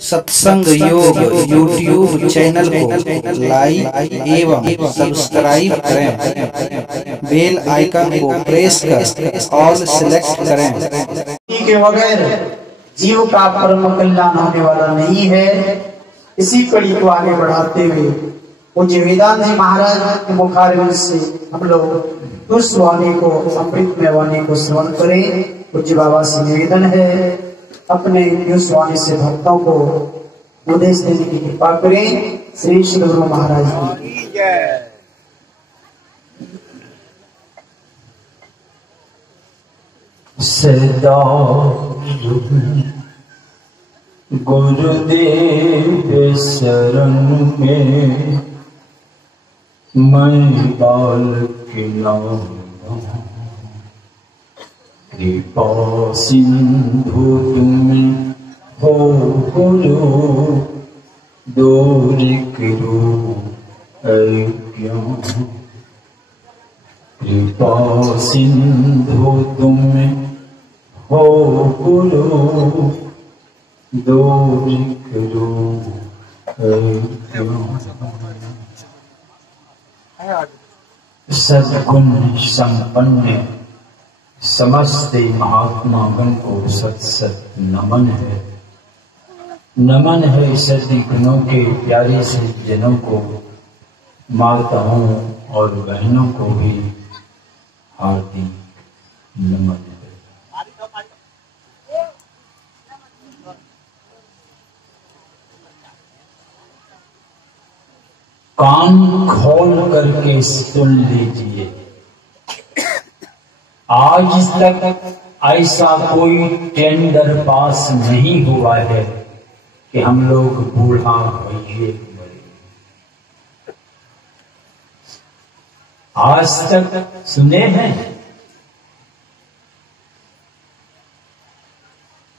सत्संग योग YouTube channel को लाइक एवं सब्सक्राइब करें, बेल आइकन को प्रेस कर ऑल सिलेक्ट करें। के बगैर जीव का परम कल्याण होने वाला नहीं है। इसी कड़ी को आगे बढ़ाते हुए पूज्य वेदांत जी महाराज के मुखारविंद से हम लोग उस वाणी को, अमृतमय वाणी को श्रवण करें। पूज्य बाबा से निवेदन है अपने उस वाणी से भक्तों को उपदेश देने की कृपा करें। श्री श्री गुरु महाराज की जय। सदा गुरुदेव शरण में मैं बालक नाम, कृपा सिंधु तुम हो गुरु, दूर करो अज्ञान। कृपा सिंधु तुम हो गुरु, दूर करो अज्ञान। सद्गुण संपन्न समस्त महात्मागण को सत सत नमन है। नमन है सदी गुणों के प्यारे से जनों को, माताओं और बहनों को भी हार्दिक नमन है। कान खोल करके सुन लीजिए, आज तक ऐसा कोई टेंडर पास नहीं हुआ है कि हम लोग बूढ़ा होइए मरे। आज तक सुने हैं?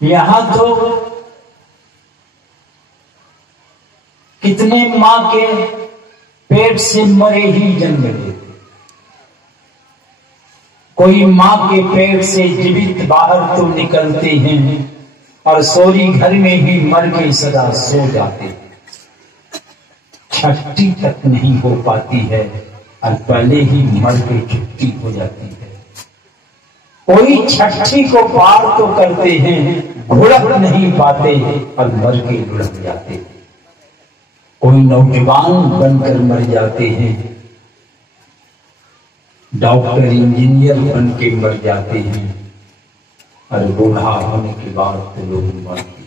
यहां तो कितने मां के पेट से मरे ही जन्म लेते, कोई मां के पेट से जीवित बाहर तो निकलते हैं और सोरी घर में ही मर के सदा सो जाते। छठी तक नहीं हो पाती है और पहले ही मर के छुट्टी हो जाती है। कोई छठी को पार तो करते हैं, घुड़क नहीं पाते और मर के लुढ़क जाते। कोई नौजवान बनकर मर जाते हैं, डॉक्टर इंजीनियर बन के मर जाते हैं और बूढ़ा होने के बाद तो लोग मरते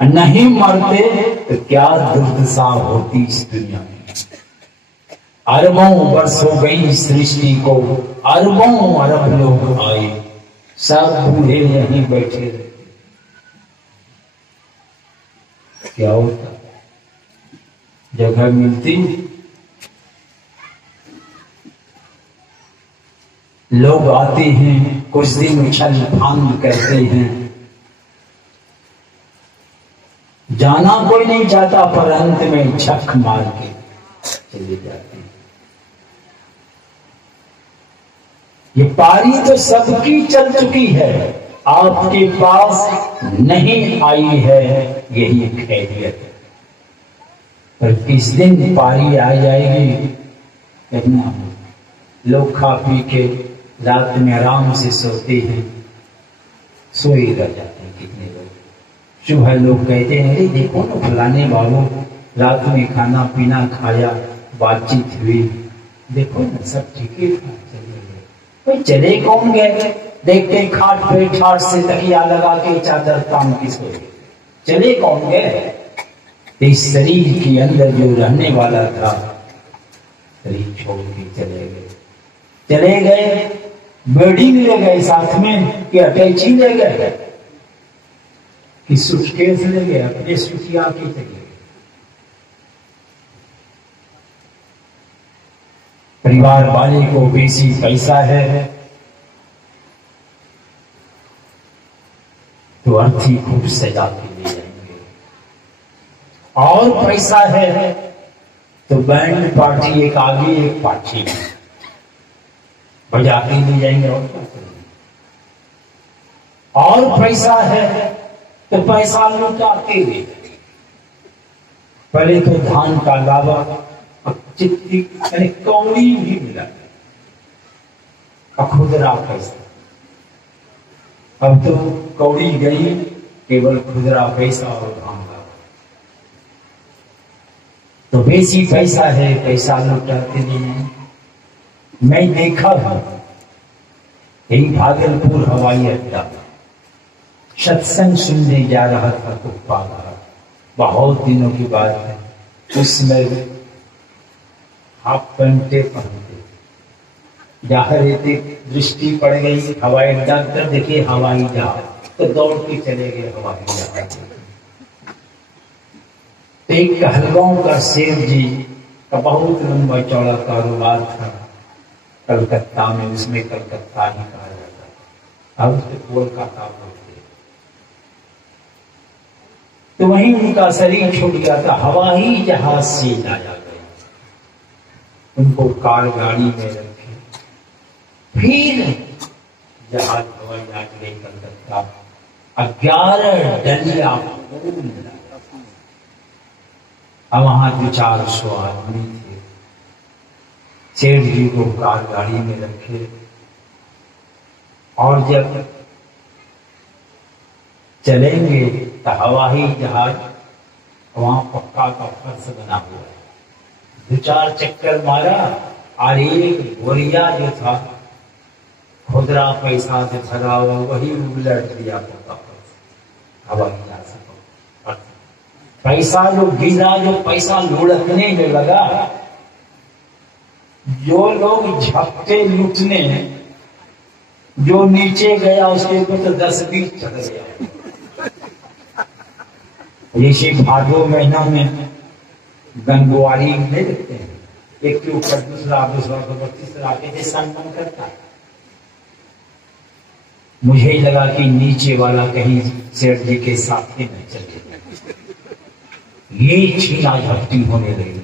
हैं। नहीं मरते तो क्या दुर्दशा होती इस दुनिया में। अरबों वर्ष हो गई सृष्टि को, अरबों अरब लोग आए, सब बूढ़े यहीं बैठे रहते। क्या होता? जगह मिलती, लोग आते हैं, कुछ दिन उछल फांग करते हैं, जाना कोई नहीं चाहता, पर अंत में झक मार के चले जाते हैं। ये पारी तो सबकी चल चुकी है, आपके पास नहीं आई है, यही खैरियत है। पर किस दिन पारी आ जाएगी कहना। लोग खा पी के रात में आराम से सोते हैं, सोए रह जाते हैं कितने लोग। सुबह लोग कहते हैं अरे देखो ना फलाने बाबू रात में खाना पीना खाया, बातचीत हुई, देखो ना सब ठीक ही था, चले गए। कोई चले कौन गए? देखते खाट पे ठाट से तकिया लगा के चादर तान के सोए, चले कौन गए? इस शरीर के अंदर जो रहने वाला था, शरीर छोड़ के चले गए। चले गए, बिल्डिंग ले गए साथ में कि अटैची ले गए कि सूटकेस ले गए, अपने सूटिया के चले गए। परिवार वाले को बेसी पैसा है तो अर्थी खूब सजा के ले जाएंगे, और पैसा है तो बैंड पार्टी एक आगे एक पार्टी बजा के ले जाएंगे और क्या करेंगे। और पैसा है तो पैसा लुटाते हुए, पहले तो धान का लावा, अब चिट्ठी यानी कौड़ी भी मिला, अब खुदरा पैसा, अब तो कौड़ी गई, केवल खुदरा पैसा और धान लावा। तो बेसी पैसा है, पैसा लुटाते नहीं है। मैं देखा हूं यही भागलपुर हवाई अड्डा, सत्संग सुनने जा रहा था कुप्पा का, बहुत दिनों की बात है। उसमें हाफ पैंटे पहनते जा रहे थे, दृष्टि पड़ गई हवाई अड्डा पर, देखिए हवाई जहाज, तो दौड़ के चले गए हवाई जहाज। एक कहलगांव का सेठ जी का बहुत लंबा चौड़ा कारोबार था कलकत्ता में, उसमें कलकत्ता ही कहा जाता था, अब उसके कोलकाता बोलते। तो वहीं उनका शरीर छूट गया था, हवाई जहाज से लाया गया, उनको कार गाड़ी में रखे, फिर जहाज हवाई जहाज गई कलकत्ता, 11 डलिया खून मिला। अब वहां 200-400 आदमी थे, सेठ जी को कार गाड़ी में रखे, और जब चलेंगे तो हवाई जहाज वहां पक्का का फर्श बना हुआ है, 2-4 चक्कर मारा, और एक बोरिया जो था खुदरा पैसा से भरा हुआ, वही उलट दिया पक्का फर्श हवाई जहाज से। पैसा जो गिरा, जो पैसा लुढ़कने में लगा, जो लोग झपटे लूटने, जो नीचे गया उसके ऊपर तो 10-20 चढ़ गया। जैसे भादो महीना में गंगवारी नहीं देखते हैं, एक के ऊपर दूसरा को तीसरा के सम्मान करता है। मुझे लगा कि नीचे वाला कहीं सेठ जी के साथ ही नहीं चले, ये छीना झपटी होने लगी।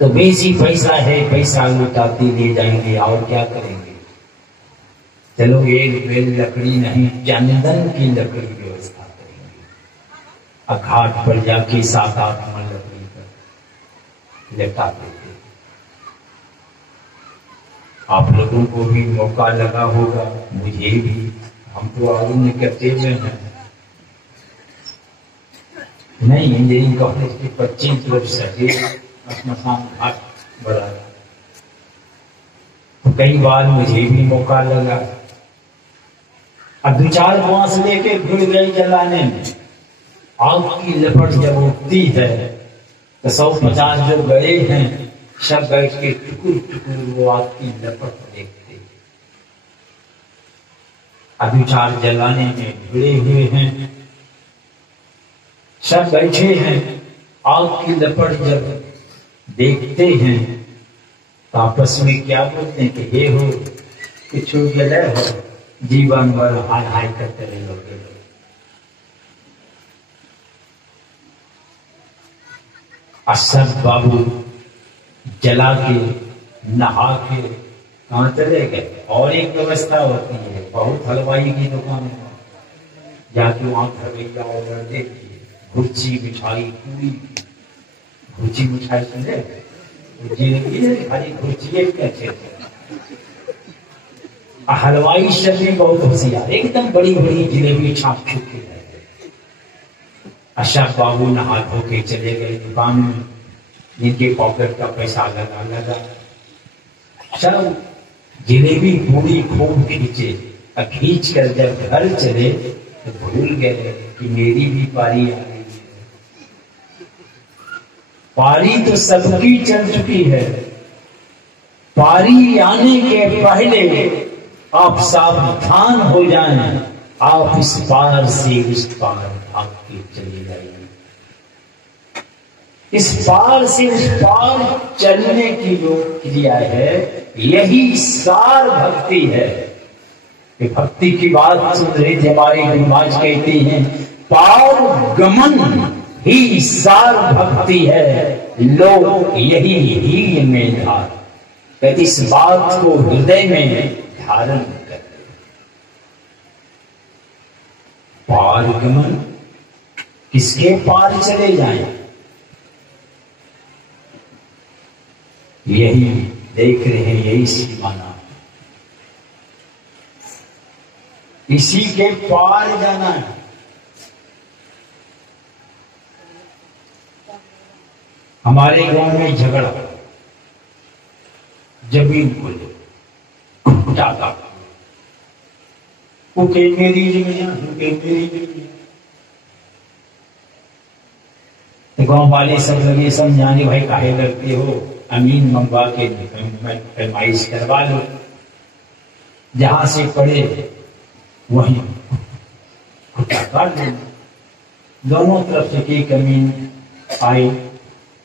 तो बेसी पैसा है, पैसा लुटाते ले जाएंगे, और क्या करेंगे। चलो एक बेल लकड़ी नहीं, चंदन की लकड़ी व्यवस्था करेंगे, और घाट पर जाके 7-8 मन लकड़ी पर लेटा देते। आप लोगों को भी मौका लगा होगा, मुझे भी, हम तो आगे करते हुए हैं। नहीं, इंजीनियरिंग कॉलेज के 25 वर्ष से श्मशान घाट बड़ा, तो कई बार मुझे भी मौका लगा, अब 2-4 बांस लेके भिड़ गई जलाने में। आग की लपट जब उठती है तो 150 जो गए हैं सब बैठ के टुकुर टुकुर वो आग की लपट देखते। अब 2-4 जलाने में भिड़े हुए हैं, सब बैठे हैं, आग की लपट जब देखते हैं तो आपस में क्या बोलते हैं कि हे हो कुछ गले हो, जीवन भर हाय हाय करते रहोगे। असद बाबू जला के नहा के कहाँ चले गए। और एक व्यवस्था होती है, बहुत हलवाई की दुकान है, जाके वहां खरवैया ऑर्डर देती है, गुच्ची मिठाई पूरी, गुच्ची मिठाई सुने खाली गुच्ची अच्छे। हलवाई शब्द भी बहुत होशियार, एकदम बड़ी बड़ी जिलेबी छाप चुके हैं। अशरफ बाबू नहा धो के चले गए दुकान में, जिनके पॉकेट का पैसा लगा सब जिलेबी पूरी खूब खींचे, खींच कर जब घर चले तो भूल गए कि मेरी भी पारी आ गई है। पारी तो सबकी चल चुकी है, पारी आने के पहले आप सावधान हो जाएं, आप इस पार से उस पार भाग के चले जाइए। इस पार से उस पार चलने की जो क्रिया है, यही सार भक्ति है। कि भक्ति की बात सुन रही थी हमारी गुरुमाज कहती हैं, पार गमन ही सार भक्ति है, लो यही ही में धार। इस बात को हृदय में धारण कर। पारगमन, किसके पार चले जाएं? यही देख रहे हैं, यही सीमाना, इसी के पार जाना है। हमारे गांव में झगड़ा, जमीन को ले जाता, वो के मेरी जमीन, मेरी जमीन। गांव वाले सब लगे समझाने, भाई काहे करते हो, अमीन मंगवा के फरमाइश करवा लो, जहां से पड़े वहीं काट लो। दोनों तरफ से एक अमीन आए,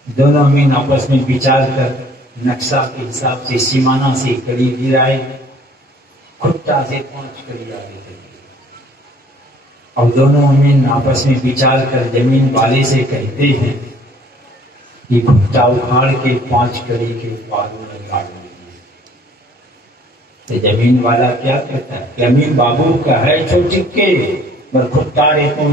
दोनों अमीन आपस में विचार कर नक्शा के हिसाब से सीमाना से कड़ी गिराए, खुट्टा से 5 कड़ी आगे चली। अब दोनों अमीन आपस में विचार कर जमीन वाले से कहते हैं कि खुट्टा उखाड़ के 5 कड़ी के पारों में गाड़ दीजिए। तो जमीन वाला क्या कहता है कि अमीन बाबू का है छोटी के पर खुट्टा रे को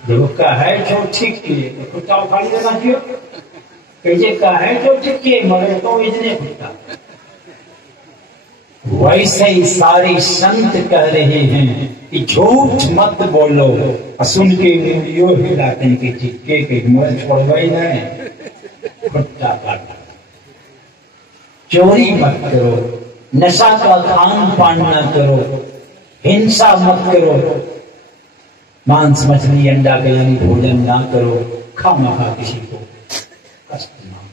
जब का है छोटी के तो खुट्टा उखाड़ देना क्यों, कैसे का है छोटी के मरे तो इतने खुट्टा। वैसे ही सारे संत कह रहे हैं कि झूठ मत बोलो, सुन के यो हिलाते हैं कि चिक्के के मोल छोड़ गए नहीं, खुट्टा काटा। चोरी मत करो, नशा का खान पान न करो, हिंसा मत करो, मांस मछली अंडा का यानी भोजन ना करो, खामखा किसी को कष्ट ना करो।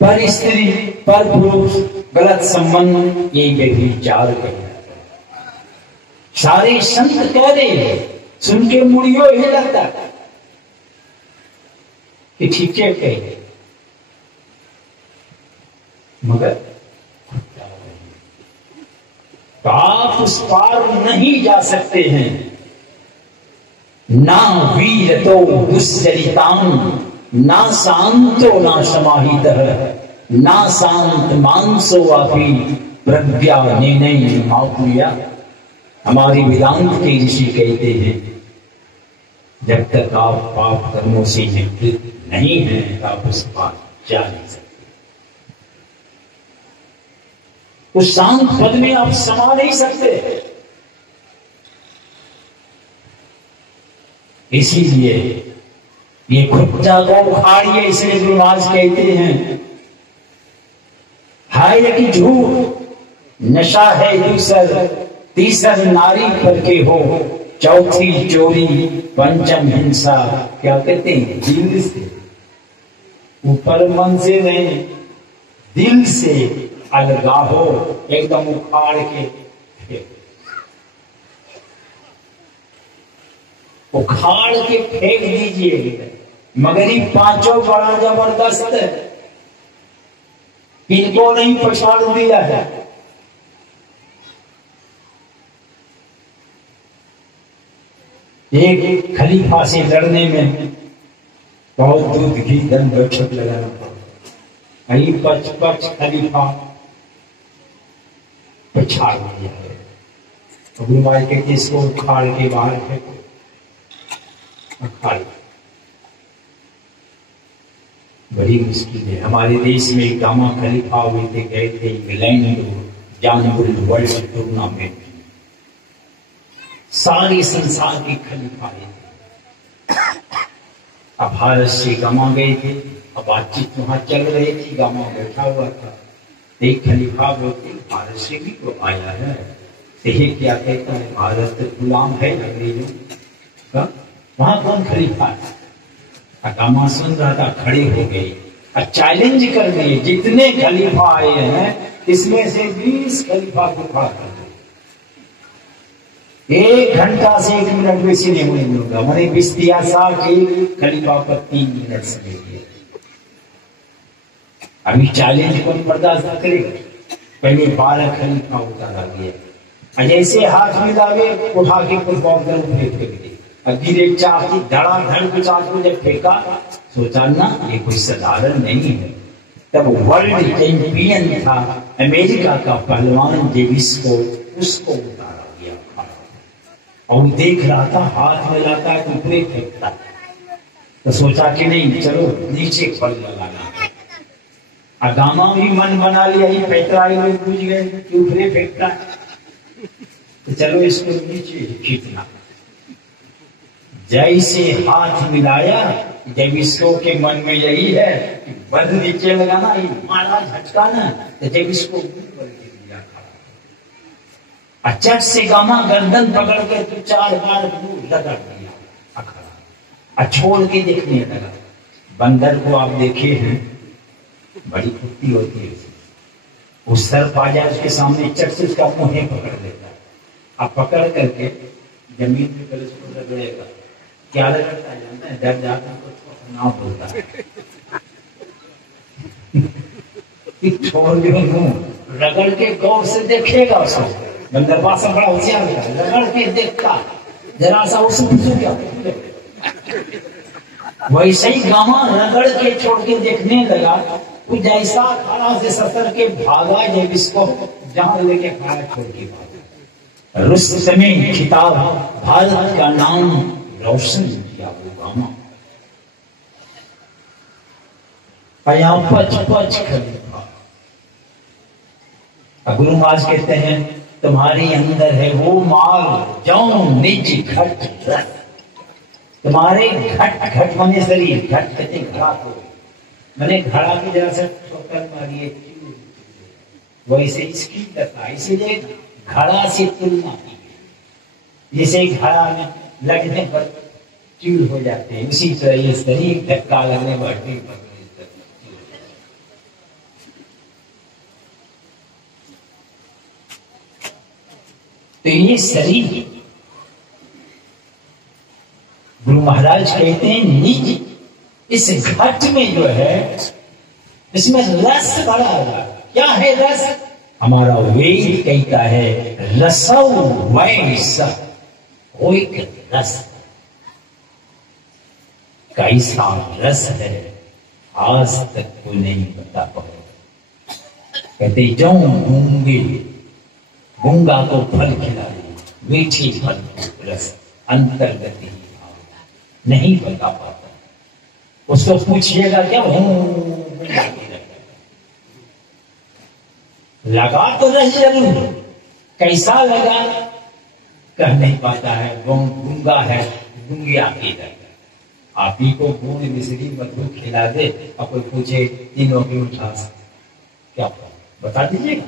पर स्त्री पर पुरुष गलत संबंध ये व्यभिचार कर। सारे संत कह रहे, सुन के मुड़ियो हिलाता कि ठीक है कहे, मगर तो आप उस पार नहीं जा सकते हैं। ना वीर तो दुश्चरितां, ना शांतो ना समाहितः, ना शांत मानसो वापी प्रज्ञा निर्णय मापुया। हमारी वेदांत के ऋषि कहते हैं जब तक आप पाप कर्मों से निवृत्त नहीं हैं आप उस पार जा नहीं सकते। उस शांत पद में आप समा नहीं सकते। इसीलिए ये खुट्टा को उखाड़िए, इसलिए गुरु महाराज कहते हैं हाय कि झूठ, नशा है दूसर, तीसर नारी पर के हो, चौथी चोरी, पंचम हिंसा। क्या कहते हैं, दिल से, ऊपर मन से नहीं, दिल से अलगा हो, एकदम उखाड़ के फेंक दीजिए। मगर ये पांचों बड़ा जबरदस्त है, इनको नहीं पछाड़ दिया है। एक खलीफा से लड़ने में बहुत दूध घी धन बैठक लगाना पड़ा। अही पच खलीफा पछाड़ दिया है। तो गुरुमाई के इसको उखाड़ के बाहर फेंको, उखाड़। बड़ी मुश्किल है। हमारे देश में गामा खलीफा हुए थे, गए थे इंग्लैंड जानबुल वर्ल्ड टूर्नामेंट, सारे संसार के खलीफा थे। अब भारत से गामा गए थे, अब बातचीत वहां चल रही थी, गामा बैठा हुआ था। एक खलीफा बोलते भारत से भी तो आया है, ये क्या कहता है भारत गुलाम है अंग्रेजों का। वहां कौन खलीफा है? गामा सुन रहा था, खड़े हो गए और चैलेंज कर दिए, जितने खलीफा आए हैं इसमें से 20 खलीफा को खड़ा कर दो। 1 घंटा से 1 मिनट में सीधे नहीं होगा। मैंने 20 खलीफा पर 3 मिनट समय दिए। अभी चैलेंज कौन बर्दाश्त करेगा? पहले 12 खलीफा उतारा गया, जैसे हाथ मिलावे उठा के फुटबॉल फेंक दिए। गिरे चाकी धड़ाधड़ के चाक को जब फेंका, सोचा ना ये कोई साधारण नहीं है। तब वर्ल्ड चैंपियन था अमेरिका का पहलवान डेविस को उसको उतारा गया खड़ा, और देख रहा था, हाथ में लाता है ऊपरे फेंकता, तो सोचा कि नहीं चलो नीचे फल लगाना। अगामा भी मन बना लिया, ये पैतराई लोग बुझ गए कि ऊपरे फेंकता है, तो चलो इसको नीचे खींचना। जैसे हाथ मिलाया, जब इसको के मन में यही है कि बल नीचे लगाना, ये मारा झटका ना, तो जब इसको अचट से गामा गर्दन पकड़ के तो 4 बार रगड़ दिया अखड़ा, छोड़ के देखने लगा। बंदर को आप देखे हैं, बड़ी कुत्ती होती है, उस सर्प आ जाए उसके सामने, चट से उसका मुंह पकड़ लेता है। अब पकड़ करके जमीन पे पहले उसको रगड़ेगा, क्या रगड़ता है जानते हैं? डर जाता है तो ना बोलता है छोड़ दो मुंह, रगड़ के गौर से देखेगा उसको। बंदर बासा बड़ा होशियार है, रगड़ के देखता, जरा सा उससे पूछो क्या, वैसे ही गामा रगड़ के छोड़ के देखने लगा। वो जैसा खड़ा से सतर के भागा, जब इसको जहां लेके खड़ा छोड़ के भागा। रुस्तम में खिताब भारत का नाम रोशन किया वो गामा। यहाँ पच पच खलीफा। गुरु महाराज कहते हैं तुम्हारे अंदर है वो माल जो निज घट रस। तुम्हारे घट, घट माने शरीर, घट कहते घड़ा को, मैंने घड़ा को जरा सा ठोकर मारिए, वैसे इसकी दशा, इसीलिए घड़ा से तुलना की, जैसे घड़ा में लगने पर चूर हो जाते हैं, उसी तरह ये शरीर धक्का लगने पर तो ये शरीर, गुरु महाराज कहते हैं निज इस घट में जो है, इसमें रस भरा हुआ। क्या है रस? हमारा वेद कहता है रसौ वैस, कोई रस। कैसा रस है आज तक को नहीं बता पाया। कहते जो गूंगे, गूंगा को फल खिलाए, मीठी फल रस अंतर्गति नहीं बता पाता। उसको पूछिएगा क्या लगा तो रस जरूर, कैसा लगा कह नहीं पाता है, गूंगा है, गूंगिया की लगा। आप ही को गुड़ मिश्री मधु खिला दे और कोई पूछे तीनों की मिठास क्या बता दीजिएगा।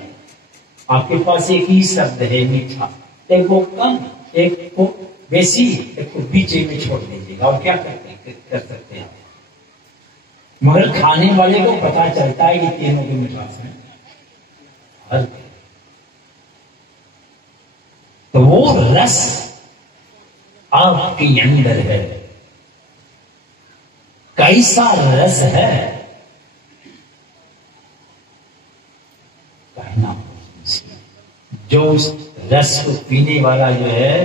आपके पास एक ही शब्द है मीठा, एक को कम, एक को बेसी, एक को बीचे में छोड़ दीजिएगा, और क्या कर सकते हैं। मगर खाने वाले को पता चलता है कि तीनों की मिठास है। तो वो रस आपके अंदर है। कैसा रस है कहना, जो उस रस को पीने वाला जो है,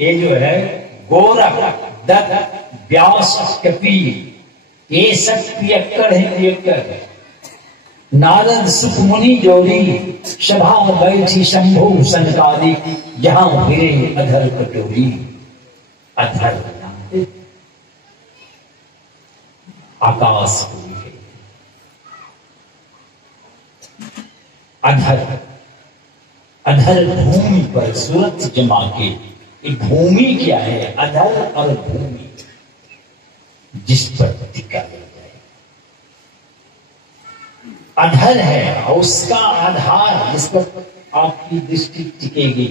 ये जो है गोरख, दत्त, व्यास, कपिल, ये सब पियक्कड़ है, पियक्कड़। नारद सुख मुनि जोड़ी, सभा बैठी शंभु सनकादि, जहां फिरे अधर कटोरी। अधर आकाश है, अधर, अधर भूमि पर सूरत जमा के। एक भूमि क्या है? अधर और भूमि, जिस पर टिका जाए। अधर है और उसका आधार, जिस पर आपकी दृष्टि टिकेगी।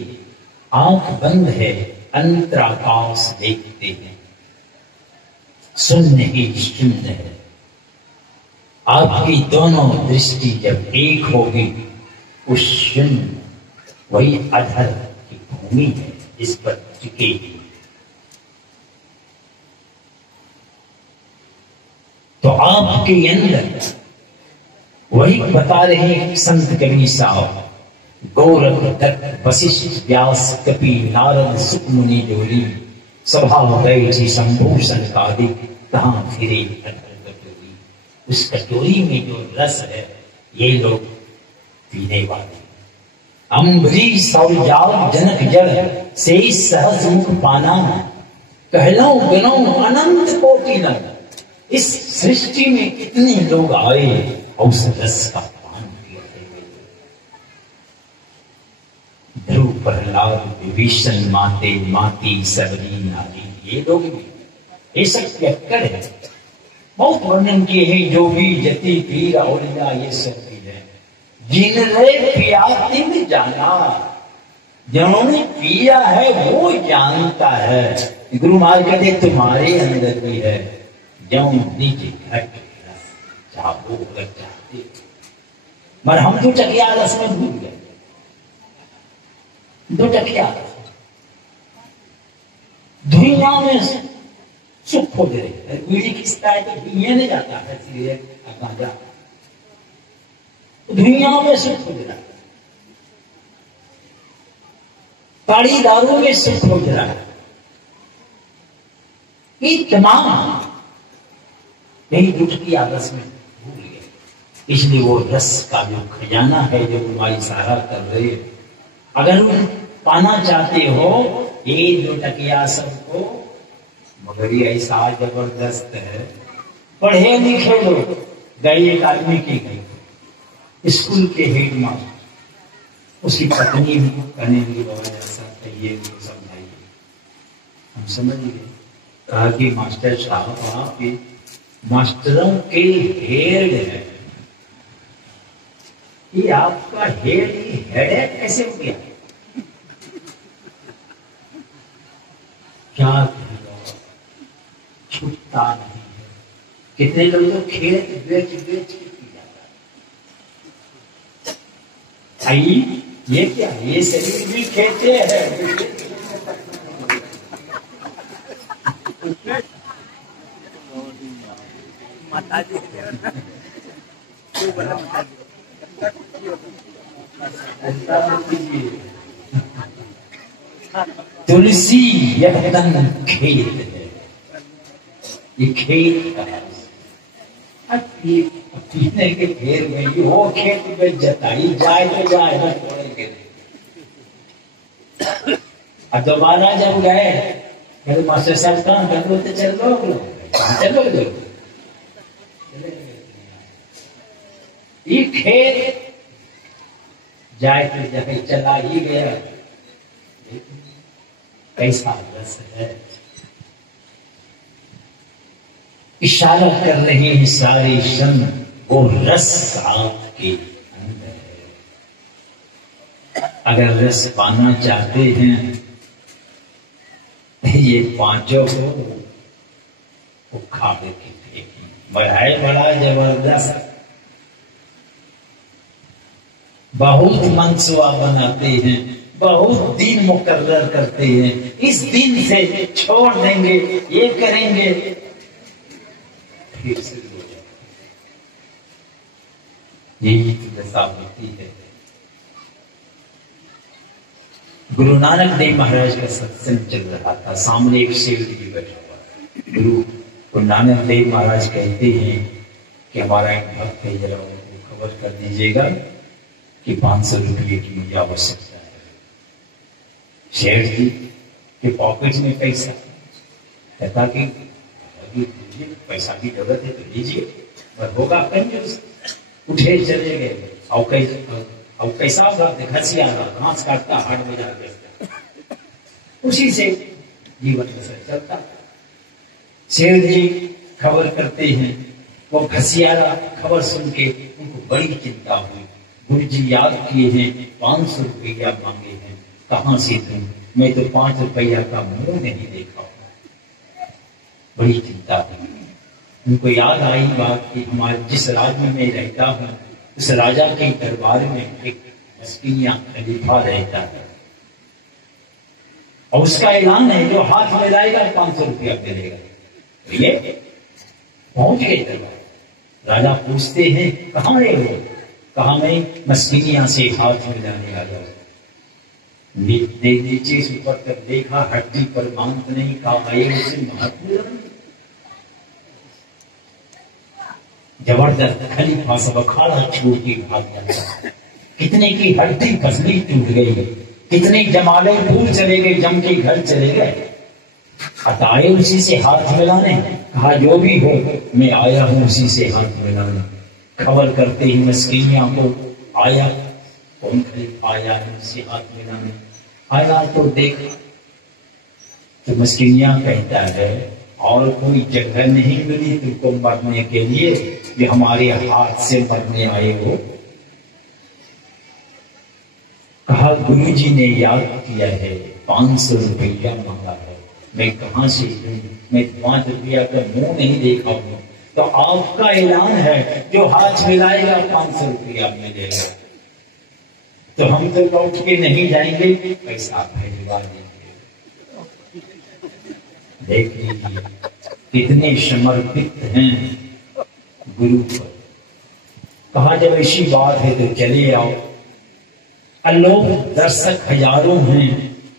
आंख बंद है, अंतराकाश देखते हैं, शून्य ही शून्य है। आपकी दोनों दृष्टि जब एक होगी, उस शून्य वही अधर की भूमि है, इस पर टिकेगी। तो आपके अंदर वही बता रहे संत कबीर साहब, गोरख, दत्त, वशिष्ठ, व्यास, कपिल, नारद, सुख मुनि जोड़ी, सभा बैठी शंभु सनकादि, कहां फिरे अधर कटोरी। उस कटोरी में जो रस है, ये लोग पीने वाले। अम्बरीश और याद जनक जड़ से सहज मुख पाना, कहलो गनो अनंत कोटि न। इस सृष्टि में कितने लोग आए और उस रस का पान किया। ध्रुव, प्रहलाद, विभीषण, माते, माती, सबरी, नारी, ये लोग भी ये सब व्यक्कर है। बहुत वर्णन किए हैं, जोगी, जति, पीर, औलिया, ये सब भी है। जिनने पिया तिन जाना, जिन्होंने पिया है वो जानता है। गुरु महाराज कहते तुम्हारे अंदर भी है, जो नीचे घट चाहो अगर चाहते। मगर हम तो टकिया आलस में भूल गए, दो टकिया दुनिया में सुख खोज रहे। बीड़ी खिंचता है तो दुनिया नहीं जाता है, सिगरेट गांजा दुनिया में सुख खोज रहा है, ताड़ी दारू में सुख खोज रहा है। ये तमाम यही दुख की आदत में भूल गए। इसलिए वो रस का जो खजाना है जो तुम्हारी सहारा कर रहे हैं, अगर तुम पाना चाहते हो ये जो टकिया सबको, मगर ये ऐसा जबरदस्त है। पढ़े लिखे लोग गए, एक आदमी के गए स्कूल के हेड मास्टर, उसकी पत्नी भी कहने लगी बाबा ऐसा कहिए तो समझाइए। हम समझ गए, कहा कि मास्टर साहब आप मास्टरों के हेड है, ये आपका हेड है कैसे हो गया? क्या छूटता नहीं है। कितने लोग तो खेत बेच बेच के पी जाता है। आई ये क्या, ये शरीर भी खेते हैं। तुलसी यतन खेत है, ये खेत है। पीने के घेर में ही वो खेत में जताई जाए तो जाए ना छोड़ेंगे। अब दोबारा जब गए कहते मास्टर साहब कहाँ कर लो, तो चलो ये खेत जाए तो जाए, चला ही गया। कैसा रस है, इशारा कर रहे हैं सारे शन, वो रस आपके अंदर है। अगर रस पाना चाहते हैं ये पांचों को वो खा के फेंकी। बढ़ाए बड़ा जबरदस्त, बहुत मनसुआ बनाते हैं, बहुत दिन मुकर्रर करते हैं। इस दिन से छोड़ देंगे, ये करेंगे, फिर शुरू हो जाए। यही तो दशा होती है। गुरु नानक देव महाराज का सत्संग चल रहा था, सामने एक सेठ जी बैठा हुआ था। गुरु नानक देव महाराज कहते हैं कि हमारा एक भक्त है, जरा उनको खबर कर दीजिएगा कि 500 रुपये की मुझे आवश्यकता है। शेठ जी के पॉकेट में पैसा, कहता कि पैसा की जरूरत है तो लीजिए, पर होगा कंजूस। उठे चले गए और कैसा घसिया घास काटता, हाट बाजार बेचता, उसी से जीवन बसर चलता। शेठ जी खबर करते हैं, वो घसियारा खबर सुन के उनको बड़ी चिंता हुई। गुरु जी याद किए हैं, 500 रुपया मांगे हैं, कहां से दूं? मैं तो 5 रुपया का मुंह नहीं देखा। बड़ी चिंता हुई। उनको याद आई बात कि हमारे जिस राज्य में मैं रहता हूँ उस राजा के दरबार में एक मस्किनिया खलीफा रहता है, और उसका ऐलान है जो हाथ में लाएगा 500 रुपया मिलेगा। ये पहुंच गए दरबार। राजा पूछते हैं कहाँ रहे हो? कहा मैं मस्किनिया से हाथ मिलाने आया। नीचे से ऊपर तक देखा, हड्डी पर मांस नहीं, कहा उसे महात्मा। जबरदस्त खलीफा सब अखाड़ा छोड़ के भाग जाता। कितने की हड्डी पसली टूट गई, कितने जमाले दूर चले गए, जम के घर चले गए। हटाए उसी से हाथ मिलाने, कहा जो भी हो मैं आया हूं उसी से हाथ मिलाने। खबर करते ही मस्किनिया को आया, कौन आया है उसे हाथ मिलाने। आया तो देखा तो मस्किनिया कहता है और कोई जगह नहीं मिली तुमको मरने के लिए, कि हमारे हाथ से मरने आए हो। कहा गुरुजी ने याद किया है, 500 रुपया मांगा है, मैं कहां से दूं, मैं 5 रुपया का मुंह नहीं देखा हूं। तो आपका ऐलान है जो हाथ मिलाएगा 500 रुपया मिलेगा। तो हम तो लौट के नहीं जाएंगे, पैसा भिजवा देंगे। देख लीजिए कितने समर्पित हैं गुरु पर। कहा जब ऐसी बात है तो चले आओ। लोग दर्शक हजारों हैं,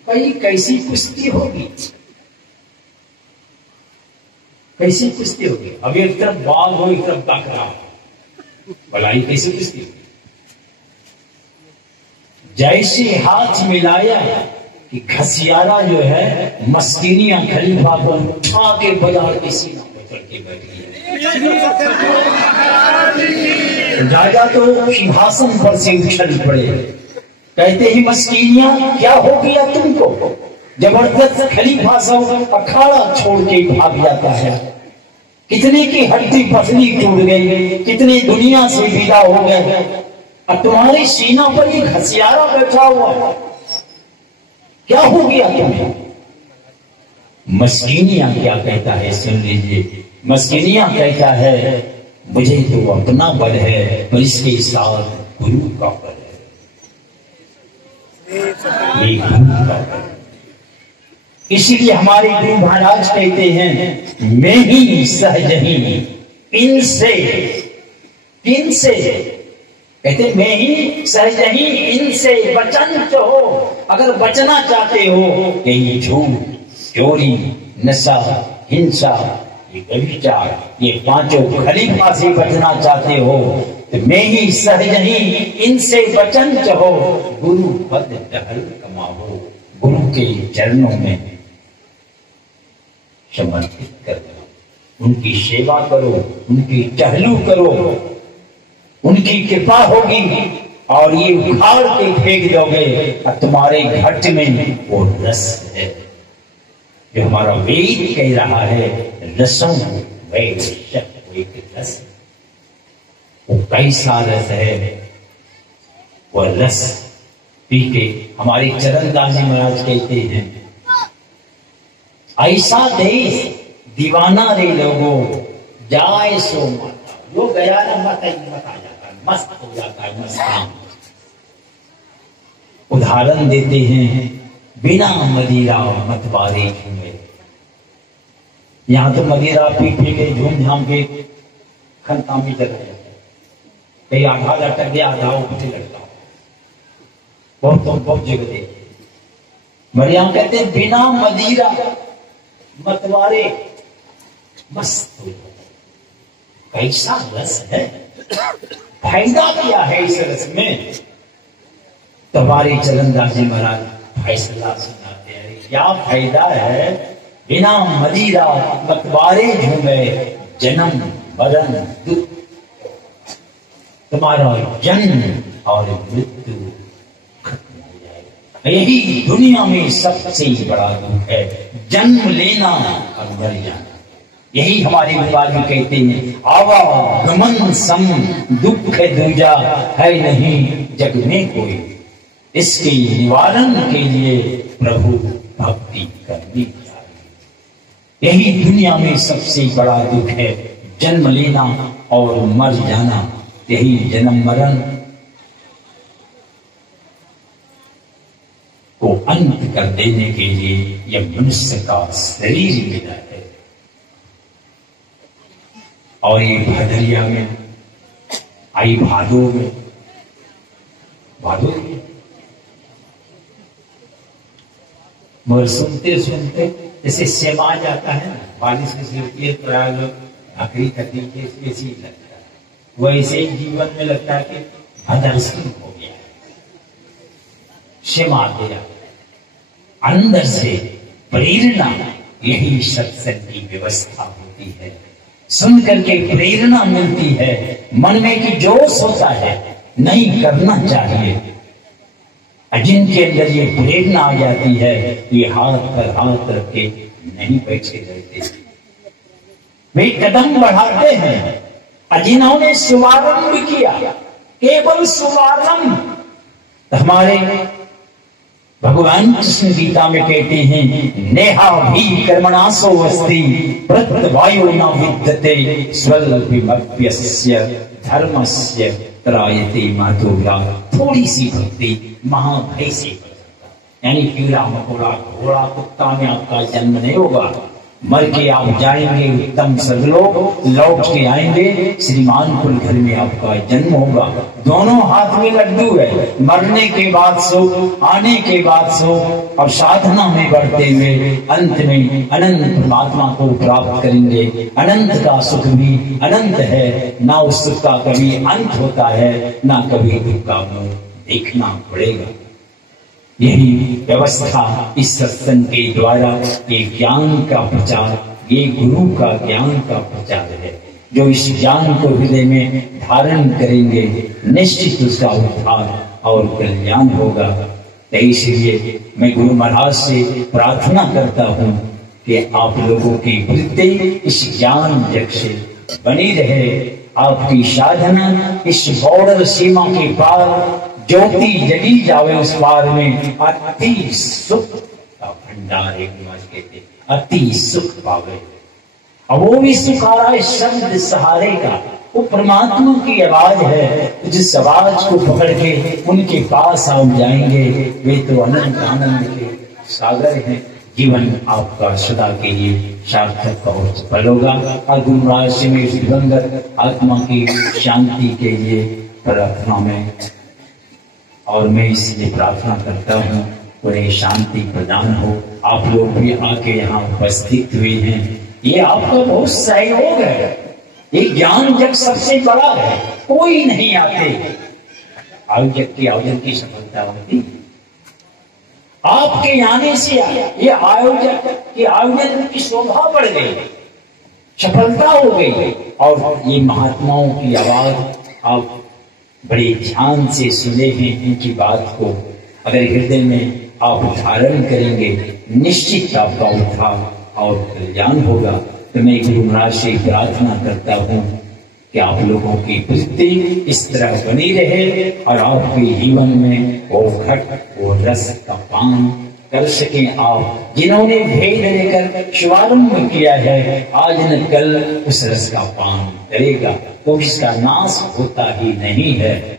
कई कैसी कुश्ती होगी, कैसी कुश्ती होगी। अब एक तरफ बाघ हो एक तरफ बकरा हो, भलाई कैसी कुश्ती होगी। जैसे हाथ मिलाया कि घसियारा जो है मस्किनिया खलीफा को उठा के बाजार के सीना पर चढ़ के बैठी है। राजा तो सिंहासन पर से उछल पड़े, कहते ही मस्किनिया क्या हो गया तुमको। जबरदस्त खलीफा सब अखाड़ा छोड़ के भाग जाता है। कितने की हड्डी पसली टूट गई, कितने दुनिया से विदा हो गए, और तुम्हारी सीना पर एक घसियारा बैठा हुआ, क्या हो गया तुम्हें। मस्किनिया क्या कहता है सुन लीजिए। मस्किनिया कहता है मुझे तो अपना बल है पर इसके साथ गुरु का बल है, ये गुरु का बल। इसीलिए हमारे गुरु महाराज कहते हैं मैं ही सहज ही इनसे, किनसे कहते मैं ही सहज ही इनसे वचन हो। अगर बचना चाहते हो यही झूठ, चोरी, नशा, हिंसा, ये व्यभिचार, ये 5 खलीफा से बचना चाहते हो तो मैं ही सहज ही इनसे वचन हो। गुरु पद टहल कमाओ, गुरु के चरणों में समर्पित कर दो, उनकी सेवा करो, उनकी टहलू करो, उनकी कृपा होगी। और ये उखाड़ के फेंक दोगे और तुम्हारे घट में वो रस है जो हमारा वेद कह रहा है, रसों वैश्य एक रस। वो कैसा रस है, वो रस पी के हमारे चरणदास जी महाराज कहते हैं ऐसा देश दीवाना रे लोगों जाए सो माता। जो गया ना मत आ जाता है, मस्त हो जाता है, मस्त। उदाहरण देते हैं बिना मदिरा मतवारे झूमे। यहां तो मदिरा पी पी के झूम झाम के खनकामी चला जाता है, कहीं आधा लटक गया आधा ऊपर लटका। बहुत जगह देखे मगर यहां कहते हैं बिना मदिरा मतवारे मस्त हो जाता। कैसा रस है, फायदा क्या है इस रस में। तुम्हारे चरणदास जी महाराज फैसला सुनाते हैं, क्या फायदा है। बिना मदिरा मतवारे झूमे जन्म मरण दुख। तुम्हारा जन्म और मृत्यु खत्म हो जाएगा। यही दुनिया में सबसे बड़ा दुख है, जन्म लेना और मर जाना। यही हमारे विवाद में कहते हैं आवागमन सम दुख दूजा है नहीं जग में कोई। इसके निवारण के लिए प्रभु भक्ति करनी चाहिए। यही दुनिया में सबसे बड़ा दुख है, जन्म लेना और मर जाना। यही जन्म मरण को अंत कर देने के लिए यह मनुष्य का शरीर मिला है। और ये भदरिया में आई भादो में, भादो मगर सुनते सुनते जैसे सेमा जाता है ना, बारिश के सिर पर भाकरी तकलीफ ऐसी लगता है, वैसे ही जीवन में लगता है कि भदर शुरू हो गया है। क्षमा दया, अंदर से प्रेरणा, यही सत्संग की व्यवस्था होती है। सुन करके प्रेरणा मिलती है, मन में की जोश होता है, नहीं करना चाहिए। जिनके अंदर ये प्रेरणा आ जाती है, ये हाथ पर हाथ रख के नहीं बैठे रहते, वे कदम बढ़ाते हैं। जिन्होंने शुभारंभ किया, केवल शुभारंभ, हमारे भगवान कृष्ण गीता में कहते हैं, नेहा भी कर्मणासो अस्ति प्रत्यवायो न विद्यते स्वल्पमप्यस्य धर्मस्य त्रायते माधुर्या। थोड़ी सी भक्ति महाभय से, यानी कीड़ा मकोड़ा घोड़ा कुत्ता में आपका जन्म नहीं होगा, मर के आप जाएंगे उत्तम सदलोक, लौट के आएंगे श्रीमान कुल घर में आपका जन्म होगा। दोनों हाथ में लड्डू है, मरने के बाद सुख, आने के बाद सुख, और साधना में बढ़ते हुए अंत में अनंत परमात्मा को प्राप्त करेंगे। अनंत का सुख भी अनंत है, ना उस सुख का कभी अंत होता है, ना कभी दुख का मुंह देखना पड़ेगा। यही व्यवस्था इस सत्संग के द्वारा ये ज्ञान का प्रचार, ये गुरु का ज्ञान का प्रचार है। जो इस ज्ञान को हृदय में धारण करेंगे, निश्चित उसका उद्धार और कल्याण होगा। तो इसलिए मैं गुरु महाराज से प्रार्थना करता हूँ कि आप लोगों की वृत्ति इस ज्ञान यज्ञ से बनी रहे। आपकी साधना इस बॉर्डर सीमा के पार ज्योति जगी जावे, उस पार में अति सुख का भंडार, एक कहते अति सुख पावे। और वो भी सुख आ रहा है शब्द सहारे का, वो परमात्मा की आवाज है। जिस आवाज को पकड़ के उनके पास आप जाएंगे, वे तो अनंत आनंद के सागर हैं। जीवन आपका सदा के लिए सार्थक और सफल होगा। और गुरु महाराज से मेरी दिवंगत आत्मा की शांति के लिए प्रार्थना में, और मैं इसलिए प्रार्थना करता हूँ उन्हें शांति प्रदान हो। आप लोग भी आके यहाँ उपस्थित हुए हैं, ये आपका बहुत सहयोग है। ये ज्ञान यज्ञ सबसे बड़ा है, कोई नहीं आते। आयोजक की आयोजन की सफलता होती आपके आने से, ये आयोजक की आयोजन की शोभा बढ़ गई, सफलता हो गई। और ये महात्माओं की आवाज आप बड़े ध्यान से सुने हैं, इनकी बात को अगर हृदय में आप धारण करेंगे, निश्चित आपका उद्धार और कल्याण होगा। तो मैं गुरु महाराज से प्रार्थना करता हूँ कि आप लोगों की वृत्ति इस तरह बनी रहे और आपके जीवन में वो घट, वो रस का पान कर सके। आप जिन्होंने भेद लेकर शुभारंभ किया है, आज न कल उस रस का पान करेगा, तो इसका नाश होता ही नहीं है।